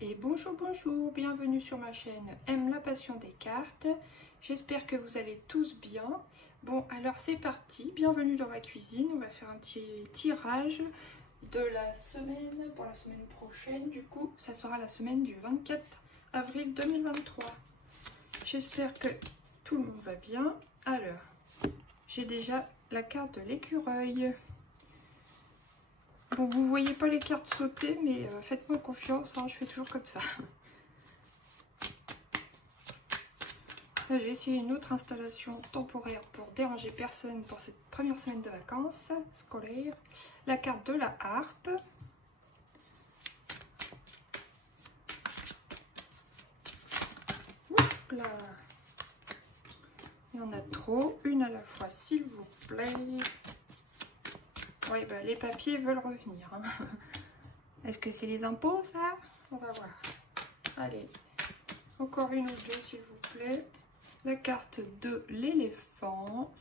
Et bonjour, bienvenue sur ma chaîne Aime la passion des cartes. J'espère que vous allez tous bien. Bon, alors c'est parti, bienvenue dans ma cuisine. On va faire un petit tirage de la semaine, pour la semaine prochaine. Du coup, ça sera la semaine du 24 avril 2023. J'espère que tout le monde va bien. Alors, j'ai déjà la carte de l'écureuil. Bon, vous voyez pas les cartes sauter, mais faites-moi confiance, hein, je fais toujours comme ça. Là, j'ai essayé une autre installation temporaire pour déranger personne pour cette première semaine de vacances scolaires. La carte de la harpe. Oups là. Il y en a trop, une à la fois, s'il vous plaît. Oui, bah, les papiers veulent revenir. Hein. Est-ce que c'est les impôts, ça? On va voir. Allez, encore une ou deux, s'il vous plaît. La carte de l'éléphant.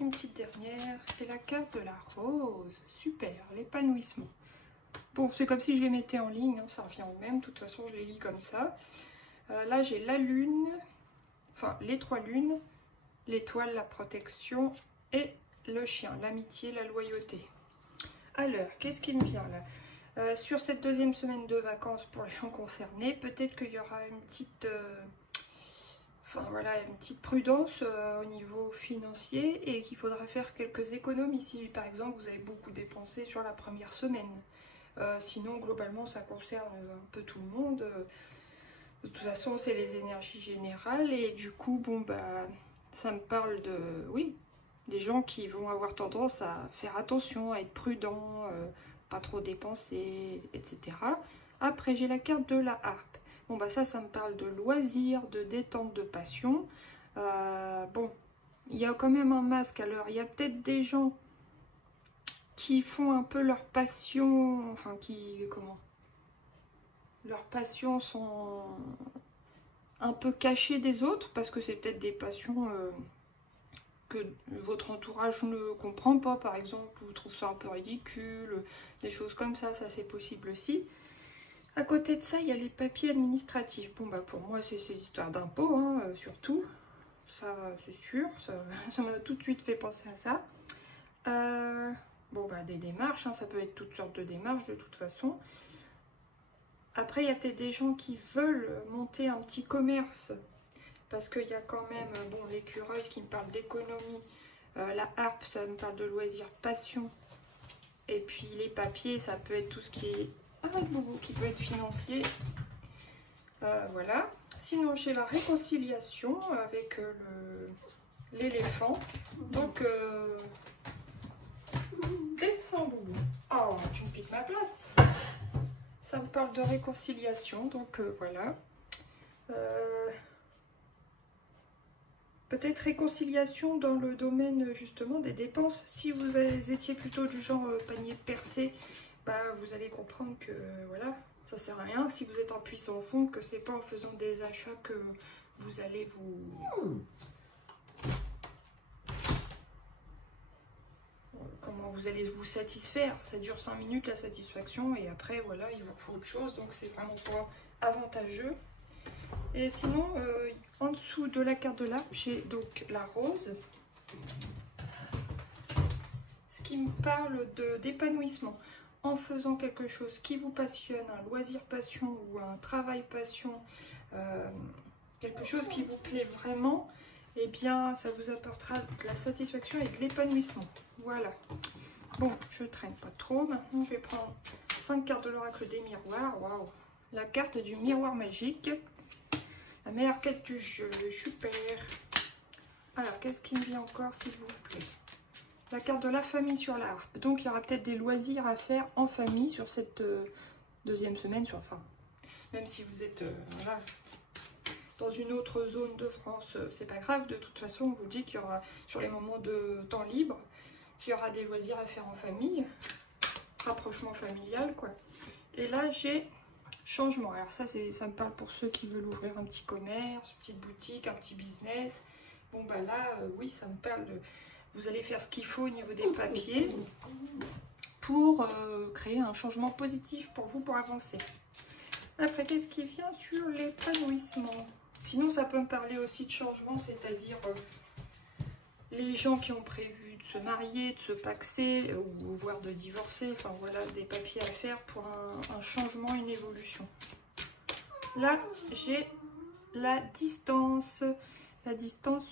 Une petite dernière. Et la carte de la rose. Super, l'épanouissement. Bon, c'est comme si je les mettais en ligne. Hein, ça revient au même. De toute façon, je les lis comme ça. Là, j'ai la lune. Enfin, les trois lunes. L'étoile, la protection. Et le chien, l'amitié, la loyauté. Alors, qu'est-ce qui me vient là? Sur cette deuxième semaine de vacances pour les gens concernés, peut-être qu'il y aura une petite, une petite prudence au niveau financier et qu'il faudra faire quelques économies si, par exemple, vous avez beaucoup dépensé sur la première semaine. Sinon, globalement, ça concerne un peu tout le monde. De toute façon, c'est les énergies générales et du coup, bon, bah, ça me parle de, oui, des gens qui vont avoir tendance à faire attention, à être prudents, pas trop dépenser, etc. Après, j'ai la carte de la harpe. Bon, bah ça me parle de loisirs, de détente, de passion. Bon, il y a quand même un masque. Alors, il y a peut-être des gens qui font un peu leur passion, enfin, leurs passions sont un peu cachées des autres, parce que c'est peut-être des passions que votre entourage ne comprend pas, par exemple, vous trouvez ça un peu ridicule, des choses comme ça c'est possible aussi. À côté de ça, il y a les papiers administratifs. Bon, bah pour moi, c'est ces histoires d'impôts, hein, surtout. Ça, c'est sûr, ça m'a tout de suite fait penser à ça. Bon, bah des démarches, hein, ça peut être toutes sortes de démarches, de toute façon. Après, il y a peut-être des gens qui veulent monter un petit commerce, parce qu'il y a quand même, bon, l'écureuil qui me parle d'économie, la harpe, ça me parle de loisirs, passion, et puis les papiers, ça peut être tout ce qui est, qui peut être financier, voilà. Sinon, j'ai la réconciliation avec l'éléphant, donc, descends, boubou. Oh, tu me piques ma place. Ça me parle de réconciliation, donc voilà. Peut-être réconciliation dans le domaine justement des dépenses. Si vous étiez plutôt du genre panier percé, bah, vous allez comprendre que voilà, ça sert à rien. Si vous êtes en puissant fond, que c'est pas en faisant des achats que vous allez vous allez vous satisfaire. Ça dure 5 minutes la satisfaction et après voilà, il vous faut autre chose, donc c'est vraiment pas avantageux. Et sinon, en dessous de la carte de l'arbre, j'ai donc la rose. Ce qui me parle d'épanouissement. En faisant quelque chose qui vous passionne, un loisir passion ou un travail passion, quelque chose qui vous plaît vraiment, eh bien, ça vous apportera de la satisfaction et de l'épanouissement. Voilà. Bon, je traîne pas trop. Maintenant, je vais prendre 5 cartes de l'oracle des miroirs. Waouh! La carte du miroir magique. La meilleure quête du jeu, super. Alors, qu'est-ce qui me vient encore, s'il vous plaît? La carte de la famille sur la harpe. Donc, il y aura peut-être des loisirs à faire en famille sur cette deuxième semaine. Enfin, même si vous êtes voilà, dans une autre zone de France, c'est pas grave. De toute façon, on vous dit qu'il y aura, sur les moments de temps libre, qu'il y aura des loisirs à faire en famille. Rapprochement familial, quoi. Et là, j'ai changement. Alors ça me parle pour ceux qui veulent ouvrir un petit commerce, une petite boutique, un petit business. Bon bah là, oui, ça me parle de... Vous allez faire ce qu'il faut au niveau des papiers pour créer un changement positif pour vous, pour avancer. Après, qu'est-ce qui vient sur l'épanouissement? Sinon, ça peut me parler aussi de changement, c'est-à-dire les gens qui ont prévu de se marier, de se paxer, ou voire de divorcer, enfin voilà, des papiers à faire pour un changement, une évolution. Là, j'ai la distance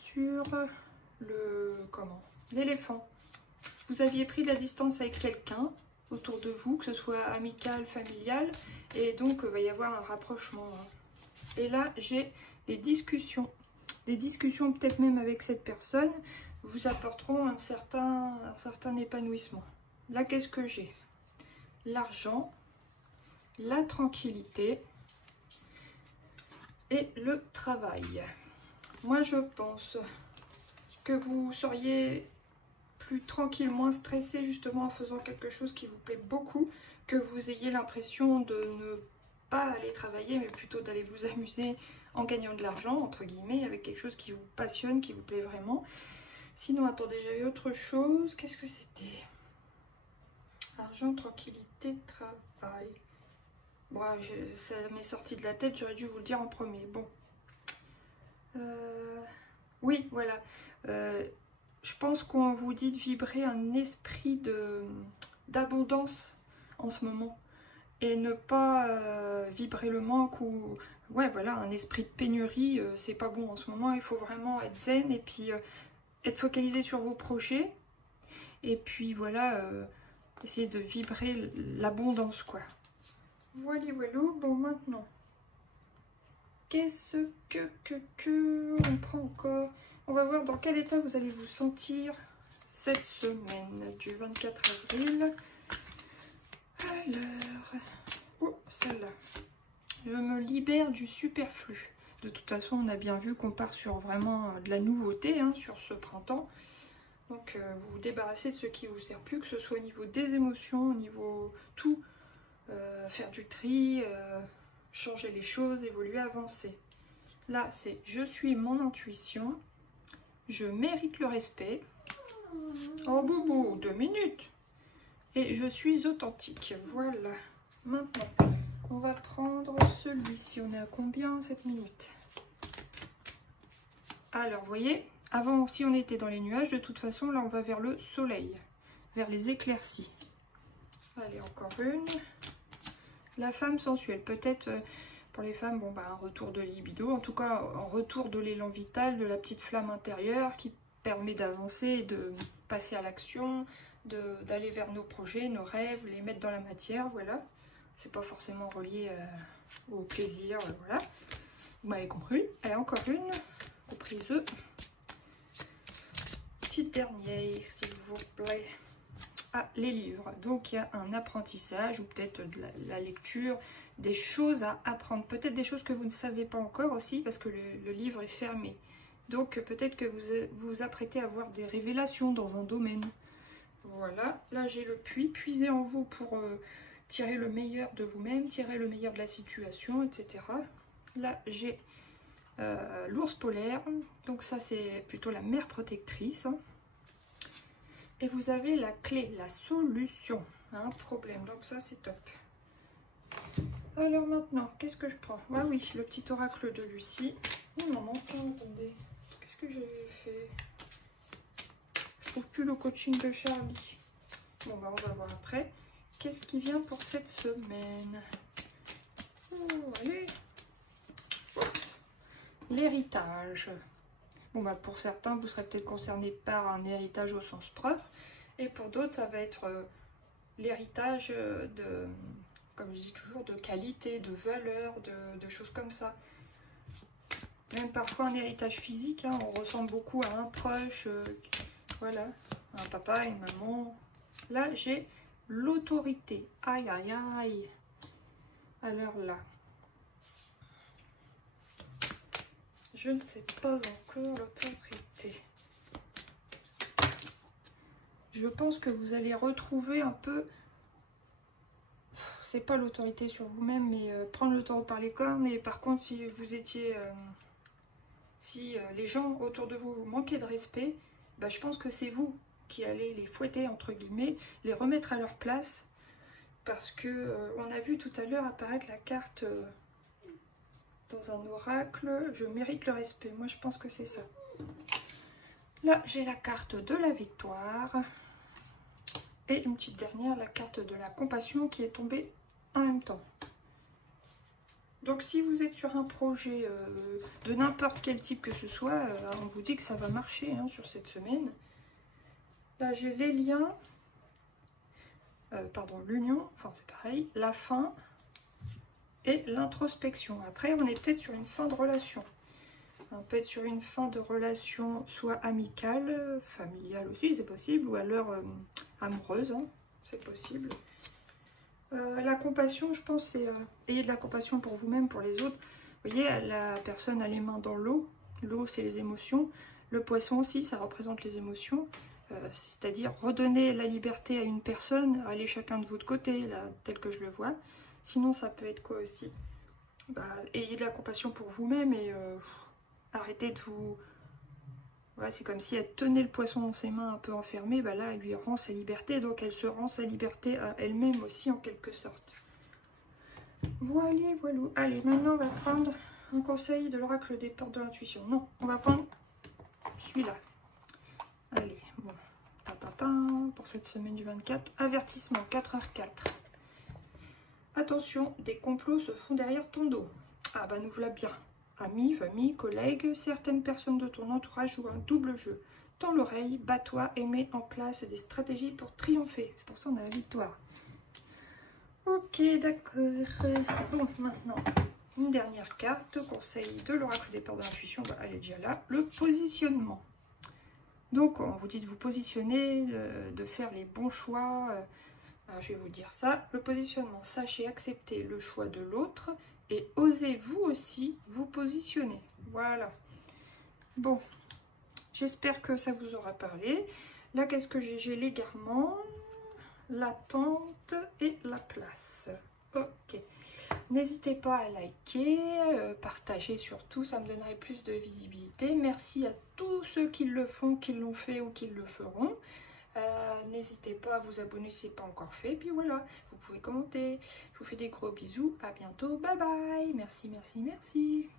sur l'éléphant. Vous aviez pris de la distance avec quelqu'un autour de vous, que ce soit amical, familial, et donc il va y avoir un rapprochement. Et là, j'ai les discussions. Des discussions peut-être même avec cette personne vous apporteront un certain épanouissement. Là, qu'est-ce que j'ai? L'argent, la tranquillité et le travail. Moi, je pense que vous seriez plus tranquille, moins stressé justement en faisant quelque chose qui vous plaît beaucoup, que vous ayez l'impression de ne pas aller travailler, mais plutôt d'aller vous amuser en gagnant de l'argent, entre guillemets, avec quelque chose qui vous passionne, qui vous plaît vraiment. Sinon, attendez, j'avais autre chose. Qu'est-ce que c'était? Argent, tranquillité, travail. Bon, ça m'est sorti de la tête, j'aurais dû vous le dire en premier. Bon. Oui, voilà. Je pense qu'on vous dit de vibrer un esprit d'abondance en ce moment. Et ne pas vibrer le manque ou... Ouais, voilà, un esprit de pénurie, c'est pas bon en ce moment. Il faut vraiment être zen et puis être focalisé sur vos projets. Et puis voilà, essayer de vibrer l'abondance, quoi. Voilà, voilà. Bon, maintenant, qu'est-ce que on prend encore? On va voir dans quel état vous allez vous sentir cette semaine du 24 avril. Alors, oh, celle-là. Je me libère du superflu. De toute façon, on a bien vu qu'on part sur vraiment de la nouveauté hein, sur ce printemps. Donc, vous vous débarrassez de ce qui ne vous sert plus, que ce soit au niveau des émotions, au niveau tout. Faire du tri, changer les choses, évoluer, avancer. Là, c'est je suis mon intuition, je mérite le respect. Oh boubou, 2 minutes. Et je suis authentique. Voilà. Maintenant, on va prendre celui-ci. On est à combien 7 minutes? Alors, vous voyez, avant, si on était dans les nuages, de toute façon, là, on va vers le soleil, vers les éclaircies. Allez, encore une. La femme sensuelle. Peut-être, pour les femmes, bon, bah, un retour de libido. En tout cas, un retour de l'élan vital, de la petite flamme intérieure qui permet d'avancer et de passer à l'action, d'aller vers nos projets, nos rêves, les mettre dans la matière, voilà. C'est pas forcément relié au plaisir, voilà. Vous m'avez compris. Et encore une, reprise. Petite dernière, s'il vous plaît. Ah, les livres. Donc, il y a un apprentissage ou peut-être de la lecture, des choses à apprendre. Peut-être des choses que vous ne savez pas encore aussi parce que le livre est fermé. Donc, peut-être que vous vous apprêtez à avoir des révélations dans un domaine. Voilà, là j'ai le puits, puisez en vous pour tirer le meilleur de vous-même, tirer le meilleur de la situation, etc. Là j'ai l'ours polaire, donc ça c'est plutôt la mère protectrice. Hein. Et vous avez la clé, la solution à un problème, donc ça c'est top. Alors maintenant, qu'est-ce que je prends? Ah oui, le petit oracle de Lucie. Oh non, attendez, qu'est-ce que j'ai fait? Je trouve plus le coaching de Charlie. Bon, bah on va voir après. Qu'est-ce qui vient pour cette semaine? Oh, allez. L'héritage. Bon, bah pour certains, vous serez peut-être concerné par un héritage au sens propre. Et pour d'autres, ça va être l'héritage de, comme je dis toujours, de qualité, de valeur, de choses comme ça. Même parfois un héritage physique, hein, on ressemble beaucoup à un proche. Voilà, un papa, une maman. Là, j'ai l'autorité. Aïe, aïe, aïe. Alors là, je ne sais pas encore l'autorité. Je pense que vous allez retrouver un peu... C'est pas l'autorité sur vous-même, mais prendre le taureau par les cornes. Et par contre, si vous étiez... si les gens autour de vous manquaient de respect, je pense que c'est vous qui allez les fouetter, entre guillemets, les remettre à leur place parce que on a vu tout à l'heure apparaître la carte dans un oracle. Je mérite le respect. Moi, je pense que c'est ça. Là, j'ai la carte de la victoire. Et une petite dernière, la carte de la compassion qui est tombée en même temps. Donc si vous êtes sur un projet de n'importe quel type que ce soit, on vous dit que ça va marcher hein, sur cette semaine. Là j'ai les liens, pardon, l'union, enfin c'est pareil, la fin et l'introspection. Après on est peut-être sur une fin de relation. On peut être sur une fin de relation soit amicale, familiale aussi c'est possible, ou alors amoureuse, hein, c'est possible. La compassion, je pense, c'est ayez de la compassion pour vous-même, pour les autres. Vous voyez, la personne a les mains dans l'eau. L'eau, c'est les émotions. Le poisson aussi, ça représente les émotions. C'est-à-dire redonner la liberté à une personne, allez chacun de votre côté, là, tel que je le vois. Sinon, ça peut être quoi aussi? Ayez de la compassion pour vous-même et arrêtez de vous... Voilà, c'est comme si elle tenait le poisson dans ses mains un peu enfermé, bah là elle lui rend sa liberté, donc elle se rend sa liberté à elle-même aussi en quelque sorte. Voilà, voilà. Allez, maintenant on va prendre un conseil de l'oracle des portes de l'intuition. Non, on va prendre celui-là. Allez, bon. Pour cette semaine du 24, avertissement 4h04. Attention, des complots se font derrière ton dos. Ah bah nous voilà bien. Amis, famille, collègues, certaines personnes de ton entourage jouent un double jeu. Tends l'oreille, bats-toi et mets en place des stratégies pour triompher. C'est pour ça qu'on a la victoire. Ok, d'accord. Bon, maintenant, une dernière carte. Conseil de l'oracle des portes de l'intuition. Bah, elle est déjà là. Le positionnement. Donc, on vous dit de vous positionner, de faire les bons choix. Alors, je vais vous dire ça. Le positionnement, sachez accepter le choix de l'autre. Et osez vous aussi vous positionner. Voilà. Bon, j'espère que ça vous aura parlé. Là, qu'est-ce que j'ai? J'ai l'égarement, l'attente et la place. Ok. N'hésitez pas à liker, partager surtout, ça me donnerait plus de visibilité. Merci à tous ceux qui le font, qui l'ont fait ou qui le feront. N'hésitez pas à vous abonner si ce n'est pas encore fait. Puis voilà, vous pouvez commenter. Je vous fais des gros bisous. À bientôt. Bye bye. Merci, merci, merci.